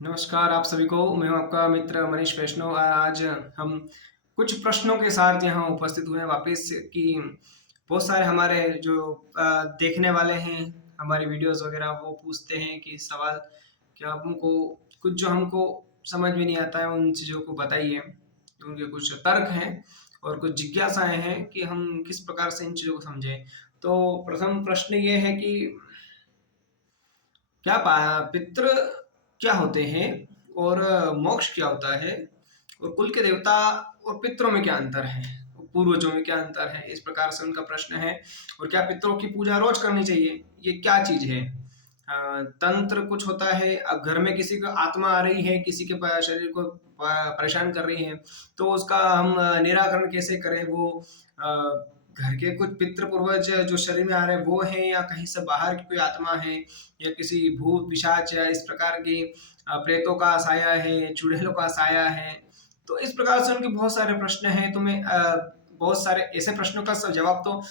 नमस्कार आप सभी को। मैं हूं आपका मित्र मनीष वैष्णव। आज हम कुछ प्रश्नों के साथ यहाँ उपस्थित हुए हैं वापस कि बहुत सारे हमारे जो देखने वाले हैं हमारी वीडियोस वगैरह, वो पूछते हैं कि सवाल कि आप हमको कुछ जो हमको समझ में नहीं आता है उन चीज़ों को बताइए। उनके कुछ तर्क हैं और कुछ जिज्ञासाएं हैं कि हम किस प्रकार से इन चीज़ों को समझें। तो प्रथम प्रश्न ये है कि क्या पितृ क्या होते हैं और मोक्ष क्या होता है, और कुल के देवता और पितरों में क्या अंतर है, और पूर्वजों में क्या अंतर है, इस प्रकार से उनका प्रश्न है। और क्या पितरों की पूजा रोज करनी चाहिए, ये क्या चीज है। तंत्र कुछ होता है। अब घर में किसी का आत्मा आ रही है, किसी के शरीर को परेशान कर रही है, तो उसका हम निराकरण कैसे करें। वो घर के कुछ पितृ पूर्वज जो शरीर में आ रहे हैं वो हैं, या कहीं से बाहर की कोई आत्मा है, या किसी भूत पिशाच या इस प्रकार के प्रेतों का साया है, चुड़ैलों का साया है। तो इस प्रकार से उनके बहुत सारे प्रश्न हैं। तो मैं बहुत सारे ऐसे प्रश्नों का जवाब तो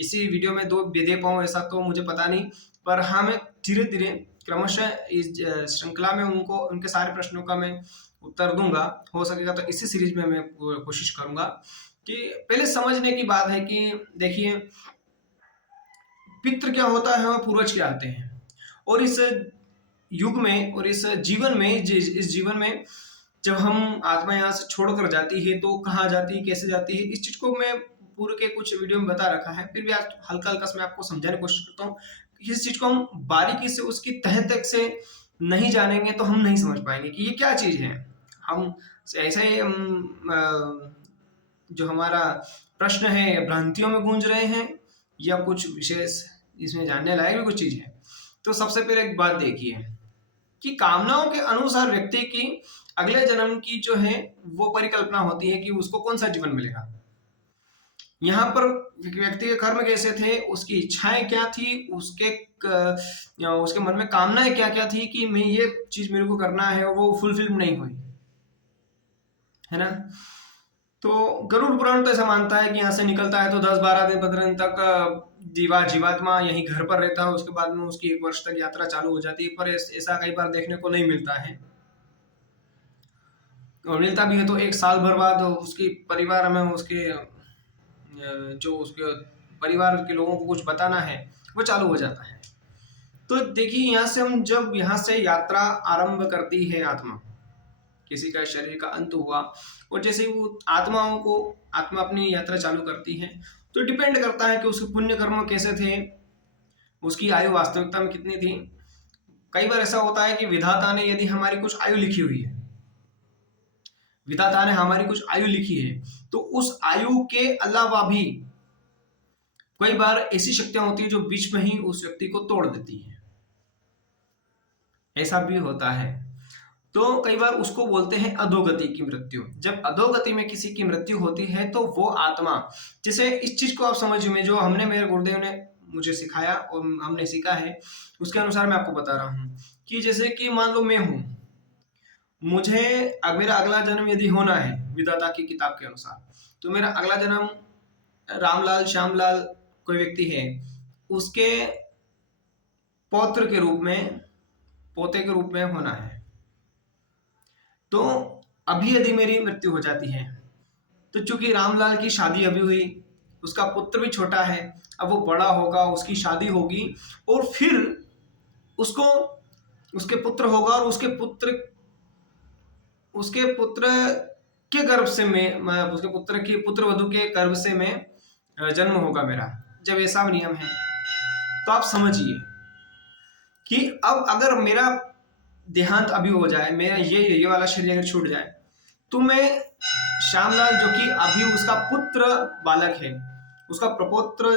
इसी वीडियो में दे पाऊँ ऐसा तो मुझे पता नहीं, पर हाँ मैं धीरे धीरे क्रमशः इस श्रृंखला में उनको उनके सारे प्रश्नों का मैं उत्तर दूंगा। हो सकेगा तो इसी सीरीज में मैं कोशिश करूंगा। कि पहले समझने की बात है कि देखिए, पितृ क्या होता है और पूर्वज क्या होते हैं। और इस युग में और इस जीवन में इस जीवन में जब हम आत्मा यहाँ से छोड़कर जाती है तो कहाँ जाती है, कैसे जाती है, इस चीज को मैं पूरे के कुछ वीडियो में बता रखा है। फिर भी आज हल्का हल्का मैं आपको समझाने की कोशिश करता हूँ। इस चीज को हम बारीकी से उसकी तह तक से नहीं जानेंगे तो हम नहीं समझ पाएंगे कि ये क्या चीज है। हम ऐसे ही जो हमारा प्रश्न है भ्रांतियों में गूंज रहे हैं, या कुछ विशेष इसमें जानने लायक भी कुछ चीज है। तो सबसे पहले एक बात देखिए कि कामनाओं के अनुसार व्यक्ति की अगले जन्म की जो है वो परिकल्पना होती है कि उसको कौन सा जीवन मिलेगा। यहाँ पर व्यक्ति के कर्म कैसे थे, उसकी इच्छाएं क्या थी, उसके मन में कामनाएं क्या क्या थी कि मैं ये चीज मेरे को करना है, और वो फुलफिल नहीं हुई, है ना। तो गरुड़ पुराण तो ऐसा मानता है कि यहाँ से निकलता है तो 10-12 दिन 15 दिन तक जीवात्मा यहीं घर पर रहता है। उसके बाद में उसकी 1 वर्ष तक यात्रा चालू हो जाती है, पर ऐसा कई बार देखने को नहीं मिलता है। और मिलता भी है तो 1 साल भर बाद उसकी परिवार में उसके जो उसके परिवार के लोगों को कुछ बताना है वो चालू हो जाता है। तो देखिए, यहाँ से हम जब यहाँ से यात्रा आरंभ करती है आत्मा, किसी का शरीर का अंत हुआ और जैसे ही वो आत्मा अपनी यात्रा चालू करती है, तो डिपेंड करता है कि उसके पुण्य कर्म कैसे थे, उसकी आयु वास्तविकता में कितनी थी। कई बार ऐसा होता है कि विधाता ने यदि हमारी कुछ आयु लिखी हुई है, विधाता ने हमारी कुछ आयु लिखी है, तो उस आयु के अलावा भी कई बार ऐसी शक्तियां होती है जो बीच में ही उस व्यक्ति को तोड़ देती है। ऐसा भी होता है। तो कई बार उसको बोलते हैं अधोगति की मृत्यु। जब अधोगति में किसी की मृत्यु होती है तो वो आत्मा, जैसे इस चीज को आप समझिए, में जो हमने मेरे गुरुदेव ने मुझे सिखाया और हमने सीखा है उसके अनुसार मैं आपको बता रहा हूँ। कि जैसे कि मान लो मैं हूं, मुझे मेरा अगला जन्म यदि होना है विधाता की किताब के अनुसार, तो मेरा अगला जन्म रामलाल श्यामलाल कोई व्यक्ति है, उसके पौत्र के रूप में, पोते के रूप में होना है। तो अभी यदि मेरी मृत्यु हो जाती है तो चूंकि रामलाल की शादी अभी हुई, उसका पुत्र भी छोटा है, अब वो बड़ा होगा, उसकी शादी होगी, और फिर उसको उसके पुत्र होगा, और उसके पुत्र के गर्भ से मैं उसके पुत्र की पुत्र वधु के गर्भ से मैं जन्म होगा मेरा, जब ऐसा नियम है। तो आप समझिए कि अब अगर मेरा देहांत अभी हो जाए, मेरा ये वाला शरीर अगर छूट जाए, तो मैं श्यामलाल जो कि अभी उसका पुत्र बालक है, उसका प्रपौत्र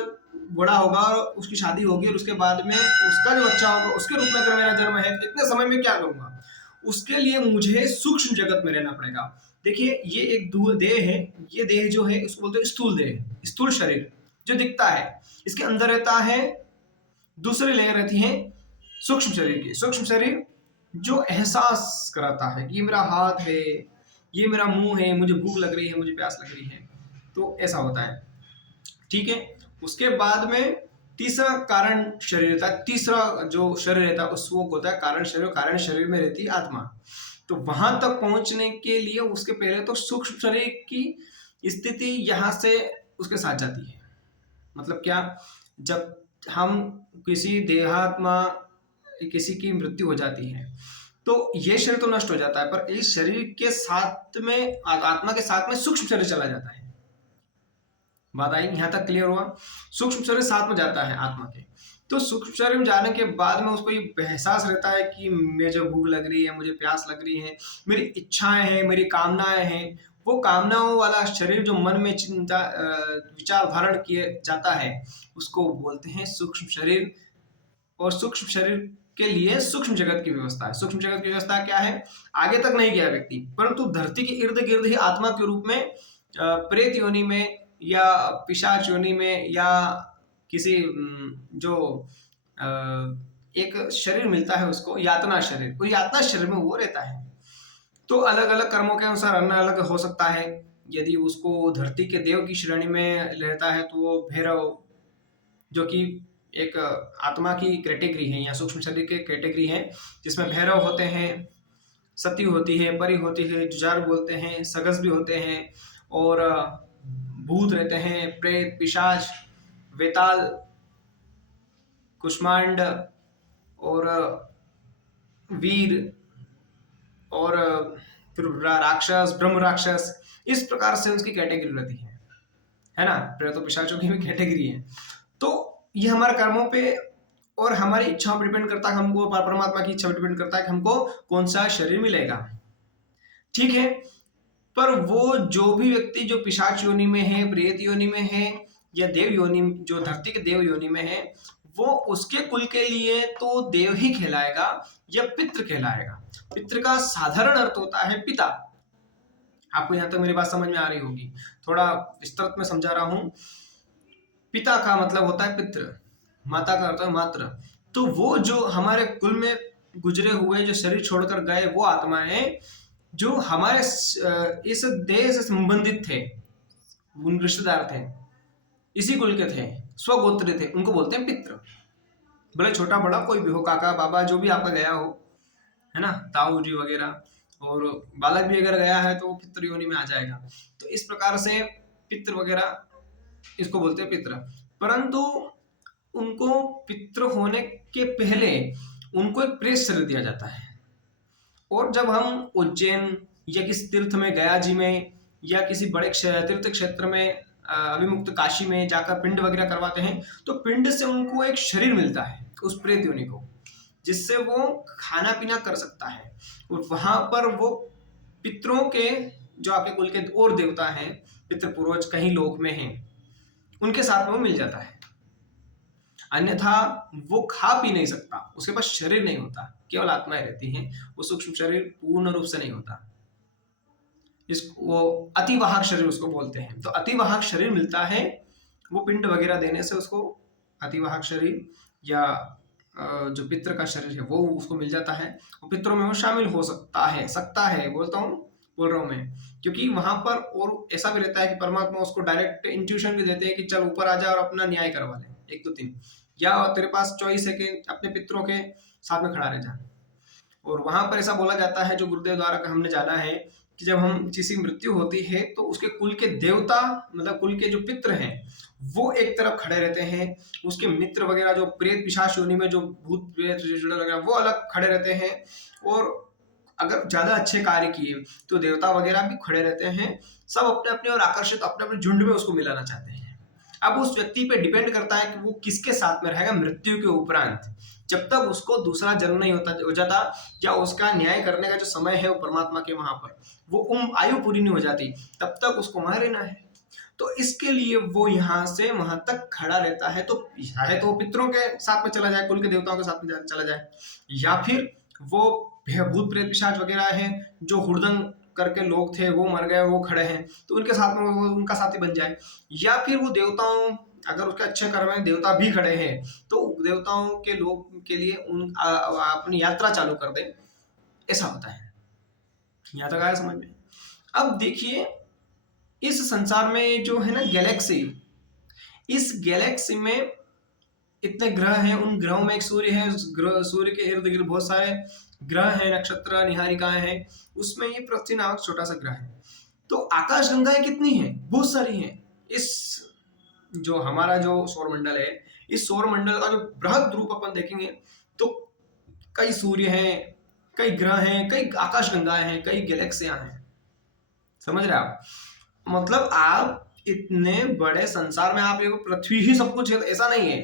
बड़ा होगा और उसकी शादी होगी, और उसके बाद में उसका जो बच्चा होगा उसके रूप में अगर मेरा जन्म है, तो इतने समय में क्या करूंगा, उसके लिए मुझे सूक्ष्म जगत में रहना पड़ेगा। देखिए, ये एक देह है, ये देह जो है उसको बोलते हैं स्थूल देह, स्थूल शरीर जो दिखता है। इसके अंदर रहता है दूसरी लेयर रहती है सूक्ष्म शरीर की। सूक्ष्म शरीर जो एहसास कराता है कि ये मेरा हाथ है, ये मेरा मुंह है, मुझे भूख लग रही है, मुझे प्यास लग रही है, तो ऐसा होता है। ठीक है। उसके बाद में तीसरा कारण शरीर रहता है, तीसरा जो शरीर रहता है उस वो होता है कारण शरीर, कारण शरीर में रहती है आत्मा। तो वहां तक पहुंचने के लिए उसके पहले तो सूक्ष्म शरीर की स्थिति यहाँ से उसके साथ जाती है। मतलब क्या, जब हम किसी देहात्मा किसी की मृत्यु हो जाती है तो ये शरीर तो नष्ट हो जाता है, पर इस शरीर के साथ में आत्मा के साथ में सूक्ष्म शरीर चला जाता है। बात आई यहाँ तक, क्लियर हुआ? सूक्ष्म शरीर साथ में जाता है आत्मा के। तो सूक्ष्म शरीर में जाने के बाद में उसको ये एहसास रहता है कि मुझे भूख लग रही है, मुझे प्यास लग रही है, मेरी इच्छाएं हैं, मेरी कामनाएं हैं। वो कामनाओं वाला शरीर जो मन में चिंता विचार धारण किए जाता है उसको बोलते हैं सूक्ष्म शरीर। और सूक्ष्म शरीर के लिए सूक्ष्म जगत की व्यवस्था है। सूक्ष्म जगत की व्यवस्था क्या है? आगे तक नहीं गया व्यक्ति, परंतु धरती के इर्द गिर्द ही आत्मा के रूप में प्रेत योनि में या पिशाच योनि में या किसी जो एक शरीर मिलता है उसको यातना शरीर, और यातना शरीर में वो रहता है। तो अलग अलग कर्मों के अनुसार अन्य अलग हो सकता है। यदि उसको धरती के देव की श्रेणी में रहता है तो वो भैरव, जो कि एक आत्मा की कैटेगरी है या सूक्ष्म शरीर के कैटेगरी है, जिसमें भैरव होते हैं, सती होती है, परी होती है, जुझार बोलते हैं, सगस भी होते हैं, और भूत रहते हैं, प्रेत, पिशाच, वेताल, कुष्मांड और वीर, और फिर राक्षस, ब्रह्म राक्षस। इस प्रकार से उसकी कैटेगरी रहती है ना। प्रेतों पिशाचों की भी कैटेगरी है। तो ये हमारे कर्मों पे और हमारी इच्छाओं पर डिपेंड करता है, हमको परमात्मा की इच्छा पर डिपेंड करता है कि हमको कौन सा शरीर मिलेगा। ठीक है, पर वो जो भी व्यक्ति जो पिशाच योनि में है, प्रेत योनि में है, या देव योनि, जो धरती के देव योनि में है, वो उसके कुल के लिए तो देव ही कहलाएगा या पितृ कहलाएगा। पितृ का साधारण अर्थ होता है पिता। आपको यहां तक मेरी बात समझ में आ रही होगी, थोड़ा विस्तृत में समझा रहा हूं। पिता का मतलब होता है पितृ, माता का अर्थ है मातृ। तो वो जो हमारे कुल में गुजरे हुए जो शरीर छोड़कर गए वो आत्माएं जो हमारे इस देह से संबंधित थे, उन रिश्तेदार थे, इसी कुल के थे, स्वगोत्र थे, उनको बोलते हैं पितृ। भले छोटा बड़ा कोई भी हो, काका बाबा जो भी आपका गया हो, है ना, ताऊ जी वगैरह, और बालक भी अगर गया है तो वो पितृ योनि में आ जाएगा। तो इस प्रकार से पितृ वगैरह इसको बोलते हैं पितृ। परंतु उनको पितृ होने के पहले उनको एक प्रेत शरीर दिया जाता है। और जब हम उज्जैन या किसी तीर्थ में, गया जी में, या किसी बड़े तीर्थ क्षेत्र में, अभिमुक्त काशी में जाकर पिंड वगैरह करवाते हैं, तो पिंड से उनको एक शरीर मिलता है उस प्रेत योनि को, जिससे वो खाना पीना कर सकता है। और वहां पर वो पितरों के जो आपके कुल के और देवता हैं, पितृ पूर्वज कहीं लोक में हैं, उनके साथ में वो मिल जाता है। अन्यथा वो खा पी नहीं सकता, उसके पास शरीर नहीं होता, केवल आत्माएं रहती हैं। वो सूक्ष्म शरीर पूर्ण रूप से नहीं होता। वो अतिवाहक शरीर उसको बोलते हैं। तो अतिवाहक शरीर मिलता है, वो पिंड वगैरह देने से उसको अतिवाहक शरीर या जो पितृ का शरीर है वो उसको मिल जाता है। वो पितरों में वो शामिल हो सकता है बोल रहा हूँ मैं, क्योंकि वहां पर और ऐसा भी रहता है कि परमात्मा उसको डायरेक्ट इंट्यूशन भी देते हैं कि चल ऊपर आ जा और अपना न्याय करवा ले 1 2 3, या तेरे पास चॉइस है कि अपने पितरों के साथ में खड़ा रह जा। और वहां पर ऐसा बोला जाता है, जो गुरुदेव द्वारा हमने जाना है, कि जब हम किसी मृत्यु होती है तो उसके कुल के देवता, मतलब कुल के जो पितृ हैं, वो एक तरफ खड़े रहते हैं, उसके मित्र वगैरह जो प्रेत पिशाच योनि में जो भूत प्रेत वगैरह वो अलग खड़े रहते हैं। और अगर ज्यादा अच्छे कार्य किए तो देवता वगैरह भी खड़े रहते हैं। सब अपने अपने और आकर्षित अपने अपने झुंड में उसको मिलाना चाहते हैं। अब उस व्यक्ति पे डिपेंड करता है कि वो किसके साथ में रहेगा मृत्यु के उपरांत। जब तक उसको दूसरा जन्म नहीं हो जाता, या उसका न्याय करने का जो समय है वो परमात्मा के वहां पर वो आयु पूरी नहीं हो जाती, तब तक उसको वहां रहना है। तो इसके लिए वो यहाँ से वहां तक खड़ा रहता है। तो चाहे तो वो पितरों के साथ में चला जाए, कुल के देवताओं के साथ में चला जाए, या फिर वो भूत प्रेत पिशाच वगैरह हैं जो हुड़दंग करके लोग थे वो मर गए, वो खड़े हैं, तो उनके साथ में वो उनका साथी बन जाए। या फिर वो देवताओं, अगर उसके अच्छे कर्म में देवता भी खड़े हैं तो देवताओं के लोग के लिए अपनी यात्रा चालू कर दे, ऐसा होता है। यहाँ तक आया समझ में? अब देखिए, इस संसार में जो है ना गैलेक्सी, इस गैलेक्सी में इतने ग्रह हैं, उन ग्रहों में एक सूर्य है, उस ग्रह सूर्य के इर्द गिर्द बहुत सारे ग्रह हैं, नक्षत्र निहारिकाएं हैं, उसमें ये पृथ्वी नामक छोटा सा ग्रह है। तो आकाशगंगाएं कितनी हैं? बहुत सारी हैं। इस जो हमारा जो सौरमंडल है, इस सौरमंडल का जो बृहद रूप अपन देखेंगे तो कई सूर्य हैं, कई ग्रह हैं, कई आकाशगंगाएं हैं, कई गैलेक्सियां हैं। समझ रहे आप? मतलब आप इतने बड़े संसार में आप ये पृथ्वी ही सब कुछ है ऐसा नहीं है।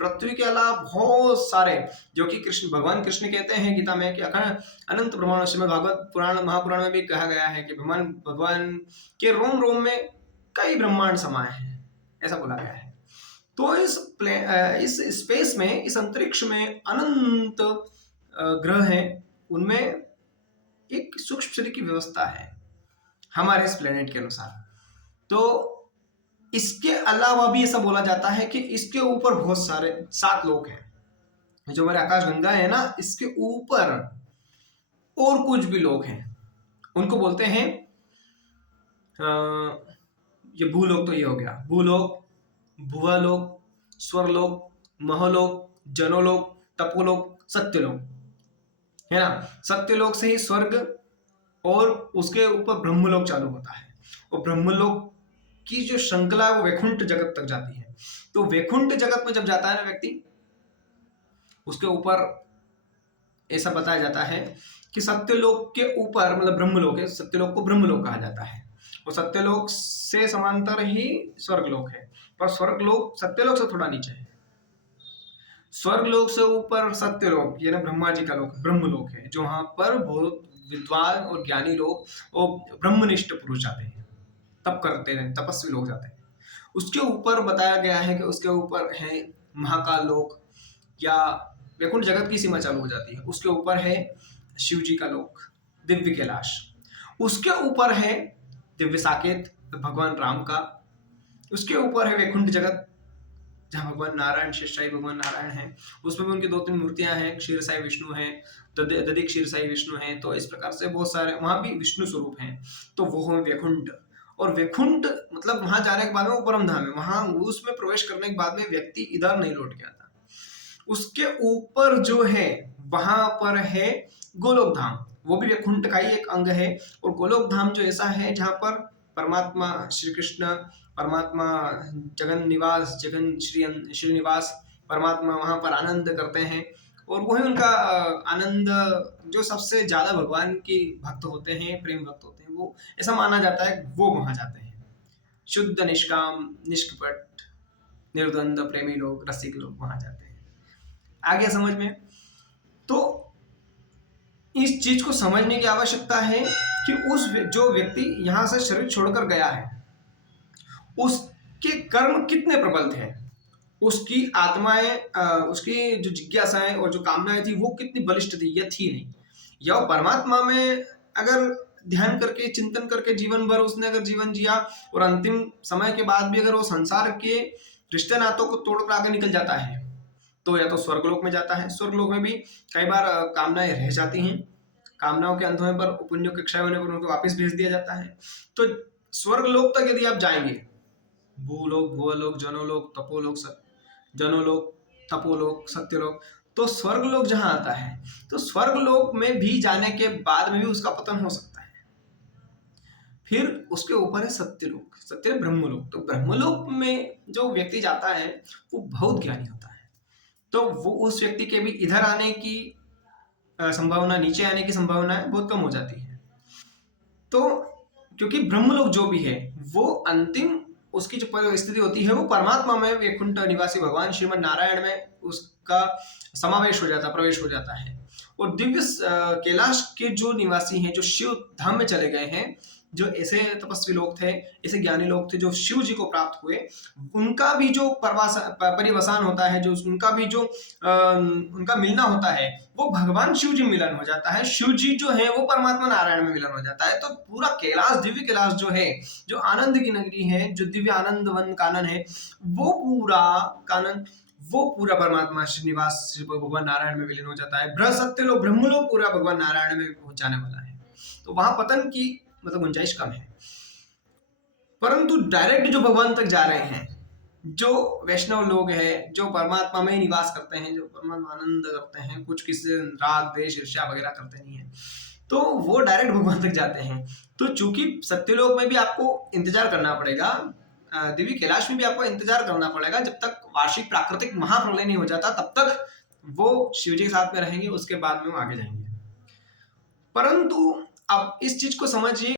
पृथ्वी के अलावा बहुत सारे, जो कि भगवान कृष्ण कहते हैं गीता में कि अखंड अनंत ब्रह्मांड, श्रीमद् भागवत पुराण महापुराण में भी कहा गया है कि भगवान के रोम रोम में कई ब्रह्मांड समाये हैं, ऐसा बोला गया है। तो इस स्पेस में, इस अंतरिक्ष में अनंत ग्रह हैं, उनमें एक सूक्ष्म शरीर की व्यवस्था है हमारे इस प्लेनेट के अनुसार। तो इसके अलावा भी ऐसा बोला जाता है कि इसके ऊपर बहुत सारे 7 लोक हैं। जो हमारे आकाशगंगा है ना, इसके ऊपर और कुछ भी लोक हैं, उनको बोलते हैं ये भूलोक। तो ये हो गया भूलोक, भुवलोक, स्वरलोक, महलोक, जनोलोक, तपोलोक, सत्यलोक, है ना। सत्यलोक से ही स्वर्ग और उसके ऊपर ब्रह्मलोक चालू होता है, और ब्रह्मलोक की जो श्रृंखला है वो वैकुंठ जगत तक जाती है। तो वैकुंठ जगत में जब जाता है ना व्यक्ति, उसके ऊपर ऐसा बताया जाता है कि सत्यलोक के ऊपर, मतलब ब्रह्मलोक है, सत्यलोक को ब्रह्मलोक कहा जाता है, और सत्यलोक से समांतर ही स्वर्गलोक है, पर स्वर्गलोक सत्यलोक से थोड़ा नीचे है। स्वर्गलोक से ऊपर सत्यलोक यानी ब्रह्मा जी का लोक ब्रह्मलोक है, जो वहां पर बहुत विद्वान और ज्ञानी लोग और ब्रह्मनिष्ठ पुरुष जाते हैं, तप करते हैं, तपस्वी लोग जाते हैं। उसके ऊपर बताया गया है कि उसके ऊपर है महाकाल लोक, या वैकुंठ जगत की सीमा चालू हो जाती है। उसके ऊपर है शिव जी का लोक, दिव्य कैलाश। उसके ऊपर है दिव्य साकेत भगवान राम का। उसके ऊपर है वैकुंठ जगत, जहाँ भगवान नारायण, शेषशाही भगवान नारायण हैं। उसमें भी उनकी 2-3 मूर्तियां हैं, क्षीरसाई विष्णु हैं, दधिक क्षीरसाई विष्णु हैं। तो इस प्रकार से बहुत सारे वहां भी विष्णु स्वरूप हैं। तो वो है वैकुंठ। और वैकुंठ मतलब वहां जाने के बाद में वो परम धाम है, वहां उसमें प्रवेश करने के बाद में व्यक्ति इधर नहीं लौट के आता। उसके ऊपर जो है वहां पर है गोलोक धाम, वो भी वैकुंठ का ही एक अंग है। और गोलोक धाम जो ऐसा है जहाँ पर परमात्मा श्री कृष्ण, परमात्मा जगन श्रीनिवास परमात्मा वहां पर आनंद करते हैं, और वही उनका आनंद जो सबसे ज्यादा भगवान के भक्त होते हैं, प्रेम भक्त होते हैं, वो ऐसा माना जाता है वो वहां जाते हैं। शुद्ध निष्काम निष्कपट निर्द्वंद प्रेमी लोग, रसिक लोग वहां जाते हैं। आ गया समझ में? तो इस चीज को समझने की आवश्यकता है कि उस जो व्यक्ति यहां से शरीर छोड़कर गया है, उसके कर्म कितने प्रबल थे, उसकी आत्माएं, उसकी जो जिज्ञासाएं और जो कामनाएं थी वो कितनी बलिष्ठ थी या थी नहीं, या परमात्मा में अगर ध्यान करके चिंतन करके जीवन भर उसने अगर जीवन जिया और अंतिम समय के बाद भी अगर वो संसार के रिश्ते नातों को तोड़कर आगे निकल जाता है, तो या तो स्वर्गलोक में जाता है। स्वर्गलोक में भी कई बार कामनाएं रह जाती हैं, कामनाओं के अंत होने पर, पुण्यों के क्षय होने पर उनको वापस भेज दिया जाता है। तो स्वर्गलोक तक यदि आप जाएंगे, भूलोक, भुवलोक, जनोलोक, तपोलोक, जनोलोक, तपोलोक, सत्यलोक, तो स्वर्गलोक जहां आता है, तो स्वर्गलोक में भी जाने के बाद में भी उसका पतन हो सकता है। फिर उसके ऊपर है सत्यलोक, सत्य ब्रह्मलोक। तो ब्रह्मलोक में जो व्यक्ति जाता है वो बहुत ज्ञानी होता है, तो वो उस व्यक्ति के भी इधर आने की संभावना, नीचे आने की संभावना बहुत कम हो जाती है। तो क्योंकि ब्रह्मलोक जो भी है वो अंतिम उसकी जो स्थिति होती है वो परमात्मा में, वैकुंठ निवासी भगवान श्रीमन नारायण में उसका समावेश हो जाता, प्रवेश हो जाता है। और दिव्य कैलाश के जो निवासी हैं, जो शिव धाम में चले गए हैं, जो ऐसे तपस्वी लोग थे, ऐसे ज्ञानी लोग थे जो शिव जी को प्राप्त हुए, उनका भी जो परिवसान होता है, जो उनका भी जो उनका मिलना होता है, वो भगवान शिव जी मिलन हो जाता है। शिव जी जो है वो परमात्मा नारायण में मिलन हो जाता है। तो पूरा कैलाश, दिव्य कैलाश जो है, जो आनंद की नगरी है, जो दिव्य आनंद वन कानन है, वो पूरा कानन, वो पूरा परमात्मा श्रीनिवास श्री भगवान नारायण में विलीन हो जाता है। बृहस्पतिलोक, ब्रह्मलोक पूरा भगवान नारायण में पहुंचाने वाला है। तो वहां पतन की मतलब गुंजाइश कम है। परंतु डायरेक्ट जो भगवान तक जा रहे हैं जो वैष्णव लोग हैं, जो परमात्मा में ही निवास करते हैं, जो परमात्मा आनंद करते हैं, कुछ किसी से राग द्वेष ईर्ष्या वगैरह करते नहीं है, तो वो डायरेक्ट भगवान तक जाते हैं। तो चूंकि सत्यलोक में भी आपको इंतजार करना पड़ेगा, दिव्य कैलाश में भी आपको इंतजार करना पड़ेगा, जब तक वार्षिक प्राकृतिक महाप्रलय नहीं हो जाता तब तक वो शिव जी के साथ में रहेंगे, उसके बाद में वो आगे जाएंगे। परंतु अब इस चीज को समझिए